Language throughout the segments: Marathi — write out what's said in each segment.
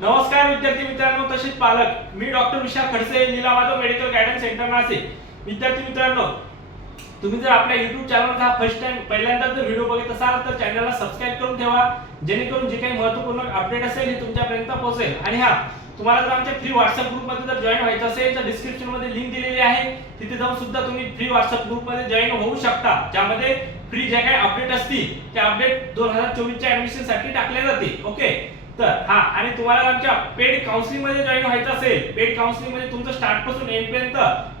नमस्कार विद्यार्थी मित्रांनो तसेच पालक. मी doctor Vishal Khadse Neelamadhav medical guidance centre Nashik विद्यार्थी मित्रांनो तुम्ही जर आपल्या युट्यूब चॅनलचा फर्स्ट टाइम पहिल्यांदा जर व्हिडिओ बघत असाल तर चॅनलला सबस्क्राईब करून ठेवा. जेणेकरून जे काही महत्त्वपूर्ण अपडेट असेल हे तुमच्यापर्यंत पोहोचेल. आणि हा तुम्हाला जर आमच्या फ्री व्हॉट्सअप ग्रुपमध्ये जर जॉईन व्हायचं असेल तर डिस्क्रिप्शनमध्ये लिंक दिलेली आहे. तिथे जाऊन सुद्धा तुम्ही फ्री व्हॉट्सअप ग्रुपमध्ये जॉईन होऊ शकता. ज्यामध्ये फ्री जे काही अपडेट असतील ते अपडेट दोन हजार चोवीसच्या ऍडमिशनसाठी टाकले जाते ओके तर हा आणि तुम्हाला आमच्या पेड काउन्सिलिंगमध्ये जॉईन व्हायचं असेल पेड काउन्सिलिंगमध्ये तुमचं स्टार्टपासून एंड पर्यंत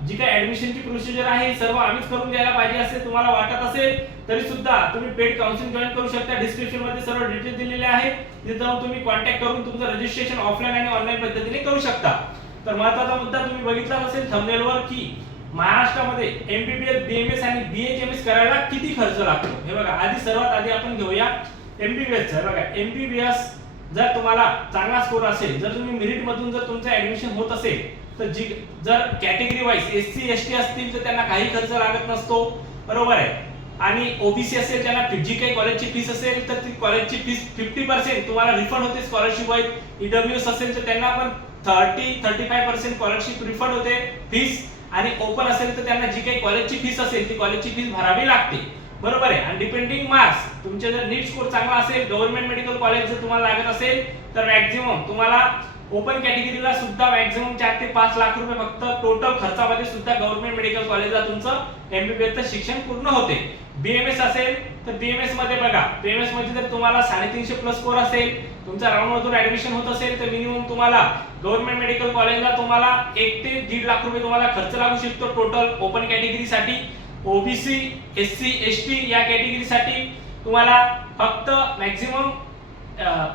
जी काही ऍडमिशनची प्रोसिजर आहे सर्व आम्हीच करून द्यायला पाहिजे असे तुम्हाला वाटत असेल तरी सुद्धा तुम्ही पेड काउन्सिलिंग जॉईन करू शकता. डिस्क्रिप्शनमध्ये सर्व डिटेल्स दिलेले आहे तिथे जाऊन तुम्ही कॉन्टॅक्ट करून तुमचं रजिस्ट्रेशन ऑफलाईन आणि ऑनलाईन पद्धतीने करू शकता. तर महत्त्वाचा मुद्दा तुम्ही बघितला असेल थंबनेलवर की महाराष्ट्रामध्ये एमबीबीएस बीएमएस आणि बीएचएमएस करायला किती खर्च लागतो? हे बघा आधी सर्वात आधी आपण घेऊया एमबीबीएस बघा एमबीबीएस जर तुम्हाला चांगला स्कोर असेल जर तुम्ही मेरिट मधून जर तुमचं ऍडमिशन होत असेल तर जी जर category wise S C S T असतील तर त्यांना काही खर्च लागत नसतो. बरोबर आहे? आणि ओबीसी असेल त्यांना जी काही कॉलेजची फीस असेल तर ती कॉलेजची फीस फिफ्टी पर्सेंट तुम्हाला रिफंड होते स्कॉलरशिप वाईज ईडब्ल्यूएस असेल तर त्यांना पण thirty thirty five percent scholarship refund होते फीस आणि ओपन असेल तर त्यांना जी काही कॉलेजची फीस असेल ती कॉलेजची फीस भरावी लागते. बरोबर आहे. आणि डिपेंडिंग मार्क्स तुमचे जर नीट स्कोर चांगला असेल गव्हर्नमेंट मेडिकल कॉलेज जर तुम्हाला लागत असेल तर मॅक्झिमम तुम्हाला ओपन कॅटेगरीला सुद्धा मॅक्झिमम चार ते पाच लाख रुपये फक्त टोटल खर्चामध्ये सुद्धा गव्हर्नमेंट मेडिकल कॉलेजला तुमचं एमबीबीएसचं शिक्षण पूर्ण होते. बीएमएस असेल तर बीएमएसमध्ये बघा. बीएमएसमध्ये जर तुम्हाला साडेतीनशे प्लस स्कोर असेल तुमचा राऊंड मधून ऍडमिशन होत असेल तर मिनिमम तुम्हाला गव्हर्नमेंट मेडिकल कॉलेजला तुम्हाला एक ते दीड लाख रुपये तुम्हाला खर्च लागू शकतो total open कॅटेगरीसाठी OBC S C S T या कॅटेगरीसाठी तुम्हाला फक्त मॅक्झिमम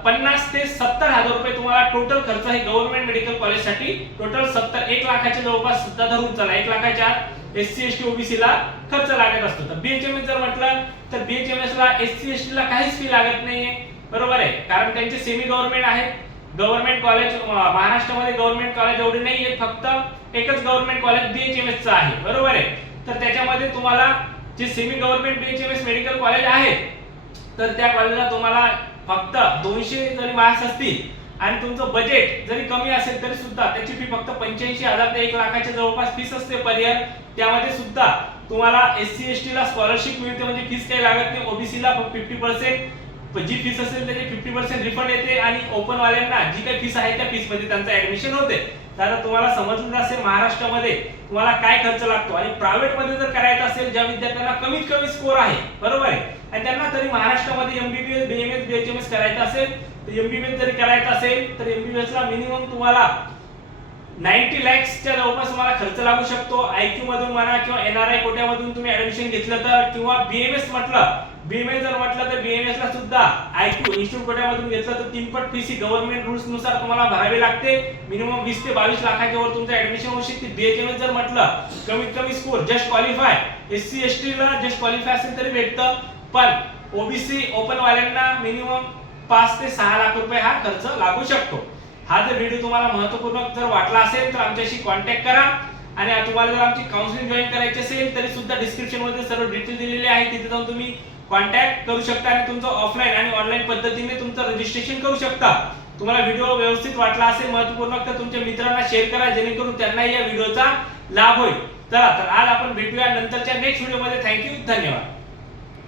पन्नास ते सत्तर हजार रुपये तुम्हाला टोटल खर्च हे गव्हर्नमेंट मेडिकल कॉलेजसाठी टोटल सत्तर एक लाखाच्या जवळपास सुद्धा धरून चला. एक लाखाच्या आत S C S T OBC ला खर्च लागत असतो. तर बीएचएमएस जर म्हटलं तर बीएचएमएस ला एस सी एस टी ला काहीच फी लागत नाहीये. बरोबर आहे? कारण त्यांचे सेमी गव्हर्नमेंट आहेत. गव्हर्नमेंट कॉलेज महाराष्ट्रामध्ये गव्हर्नमेंट कॉलेज एवढे नाही आहेत फक्त एकच गव्हर्नमेंट कॉलेज बीएचएमएस आहे. बरोबर आहे? तर त्याच्यामध्ये तुम्हाला जे semi government BHMS medical college आहे तर त्या कॉलेजला तुम्हाला फक्त दोनशे जरी मार्क्स असतील आणि तुमचं बजेट जरी कमी असेल तरी सुद्धा त्याची फी फक्त पंच्याऐंशी हजार ते एक लाखाच्या जवळपास फीस असते पर इयर त्यामध्ये सुद्धा तुम्हाला एस सी एस टी ला स्कॉलरशिप मिळते म्हणजे फीस काही लागत नाही. ओबीसी ला फिफ्टी पर्सेंट जी फीस असेल त्याची फिफ्टी पर्सेंट रिफंड येते आणि ओपन वाल्यांना जी काही फीस आहे त्या फीसमध्ये त्यांचं ऍडमिशन होते. तर तुम्हाला समजलं असेल महाराष्ट्रामध्ये तुम्हाला काय खर्च लागतो? आणि प्रायव्हेटमध्ये जर करायचं असेल ज्या विद्यार्थ्यांना कमीत कमी स्कोर आहे बरोबर आहे? आणि त्यांना तरी महाराष्ट्रामध्ये एमबीबीएस बीएमएस बीएचएमएस करायचं असेल तर एमबीबीएस जरी करायचं असेल तर एमबीबीएसला मिनिमम तुम्हाला नाईन्टी लॅक्सच्या जवळपास तुम्हाला खर्च लागू शकतो. आयक्यू मधून म्हणा किंवा एनआरआय कोट्यामधून तुम्ही ऍडमिशन घेतलं तर किंवा बीएमएस म्हटलं बीएमएस जर म्हटलं तर सुद्धा आयक्यू इन्स्टिट्यूट कोट्यामधून घेतलं तर तिनपट फी सी गव्हर्नमेंट रुल्सनुसार तुम्हाला भरावी लागते. मिनिमम वीस ते बावीस लाखाच्या वर तुमचं ऍडमिशन होऊ शकते. बीएचएमएस जर म्हटलं कमीत कमी score just qualify S C S T ला जस्ट क्वालिफाय असेल तरी भेटतं. पण ओबीसी ओपन वाल्यांना मिनिमम पाच ते सहा लाख रुपये हा खर्च लागू शकतो. हा जर व्हिडिओ तुम्हाला महत्त्वपूर्ण जर वाटला असेल तर आमच्याशी कॉन्टॅक्ट करा. आणि तुम्हाला जर आमची काउन्सिलिंग जॉईन करायची असेल तरी सुद्धा डिस्क्रिप्शनमध्ये सर्व डिटेल दिलेले आहे. तिथे जाऊन तुम्ही कॉन्टॅक्ट करू शकता आणि तुमचं ऑफलाईन आणि ऑनलाईन पद्धतीने तुमचं रजिस्ट्रेशन करू शकता. तुम्हाला व्हिडिओ व्यवस्थित वाटला असेल महत्त्वपूर्ण तर तुमच्या मित्रांना शेअर करा जेणेकरून त्यांनाही या व्हिडिओचा लाभ होईल. चला तर आज आपण भेटूया नंतरच्या नेक्स्ट व्हिडिओमध्ये थँक्यू धन्यवाद.